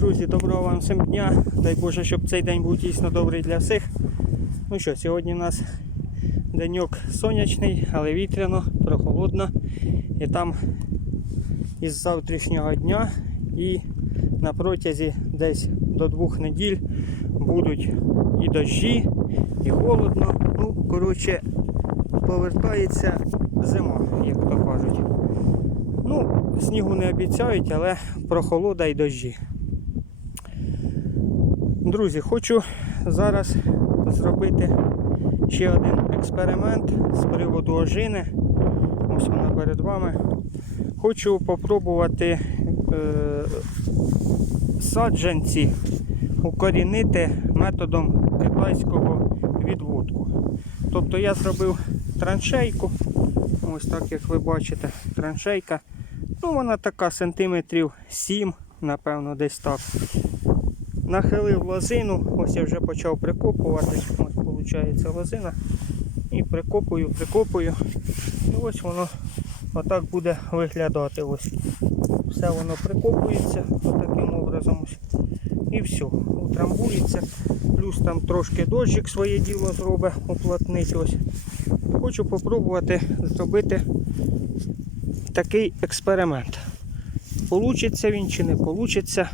Друзі, доброго вам всім дня. Дай Боже, щоб цей день був дійсно добрий для всіх. Ну що, сьогодні у нас деньок сонячний, але вітряно, прохолодно. І там із завтрашнього дня і на протязі десь до двох неділь будуть і дощі, і холодно. Ну, коротше, повертається зима, як то кажуть. Ну, снігу не обіцяють, але прохолода і дощі. Друзі, хочу зараз зробити ще один експеримент з приводу ожини. Ось вона перед вами. Хочу попробувати е, саджанці укорінити методом китайського відводку. Тобто я зробив траншейку, ось так як ви бачите, траншейка. Ну, вона така сантиметрів 7, напевно, десь так. Нахилив лозину, ось я вже почав прикопувати. Ось виходить лозина. І прикопую, прикопую. І ось воно отак буде виглядати. Ось. Все воно прикопується таким образом. І все, утрамбується. Плюс там трошки дощик своє діло зробить, уплотнить. Ось. Хочу попробувати зробити такий експеримент. Получиться він чи не получиться,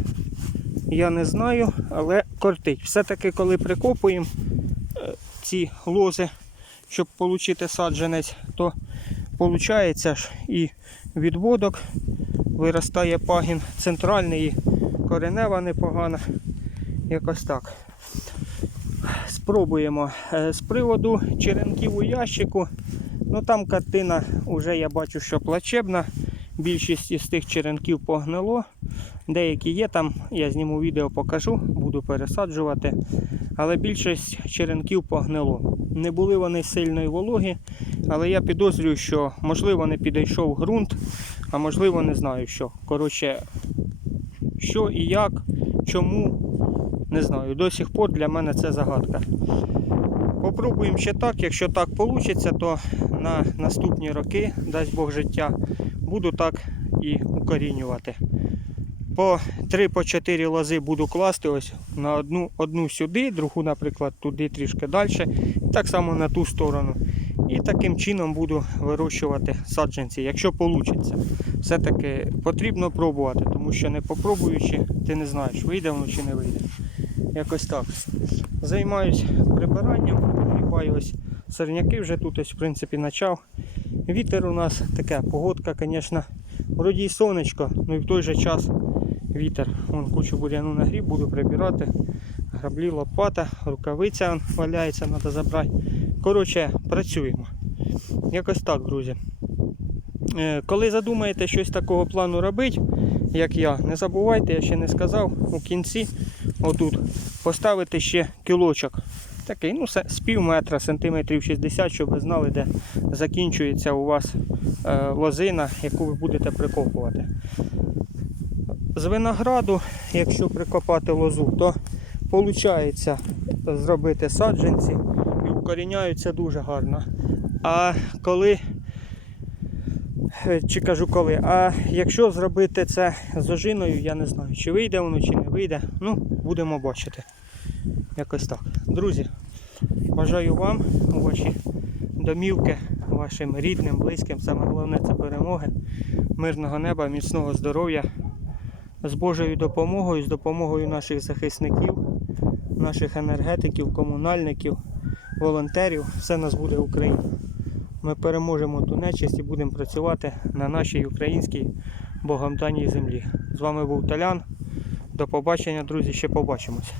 я не знаю, але кортить. Все-таки, коли прикопуємо е, ці лози, щоб отримати саджанець, то виходить і відводок, виростає пагін центральний, коренева непогана. Якось так. Спробуємо. Е, З приводу черенків у ящику, ну там картина вже я бачу, що плачебна. Більшість із тих черенків погнило. Деякі є там, я зніму відео, покажу, буду пересаджувати. Але більшість черенків погнило. Не були вони сильної вологи, але я підозрюю, що можливо не підійшов ґрунт, а можливо не знаю що. Коротше, що і як, чому, не знаю. До сих пор для мене це загадка. Попробуємо ще так. Якщо так вийде, то на наступні роки, дасть Бог життя, буду так і укорінювати. По 3-4 лози буду класти ось на одну, одну сюди, другу, наприклад, туди трішки далі. І так само на ту сторону. І таким чином буду вирощувати саджанці, якщо вийде. Все-таки потрібно пробувати, тому що не попробуючи, ти не знаєш, вийде воно чи не вийде. Якось так. Займаюсь прибиранням, прибаю ось сорняки вже тут ось в принципі почав. Вітер у нас таке, погодка, звісно, вроді і сонечко, ну і в той же час вітер. Вон кучу буряну нагріб, буду прибирати. Граблі, лопата, рукавиця валяється, треба забрати. Коротше, працюємо. Якось так, друзі. Е, Коли задумаєте щось такого плану робити, як я, не забувайте, я ще не сказав, у кінці отут поставити ще кілочок. Такий, ну, з пів метра, сантиметрів 60, щоб ви знали, де закінчується у вас е, лозина, яку ви будете прикопувати. З винограду, якщо прикопати лозу, то виходить зробити саджанці і укоріняються дуже гарно. А коли, чи кажу коли, а якщо зробити це з ожиною, я не знаю, чи вийде воно, чи не вийде. Ну, будемо бачити. Якось так. Друзі, бажаю вам у ваші домівки, вашим рідним, близьким, саме головне це перемоги, мирного неба, міцного здоров'я. З Божою допомогою, з допомогою наших захисників, наших енергетиків, комунальників, волонтерів, все нас буде Україна. Ми переможемо ту нечисть і будемо працювати на нашій українській богом даній землі. З вами був Талян. До побачення, друзі, ще побачимось.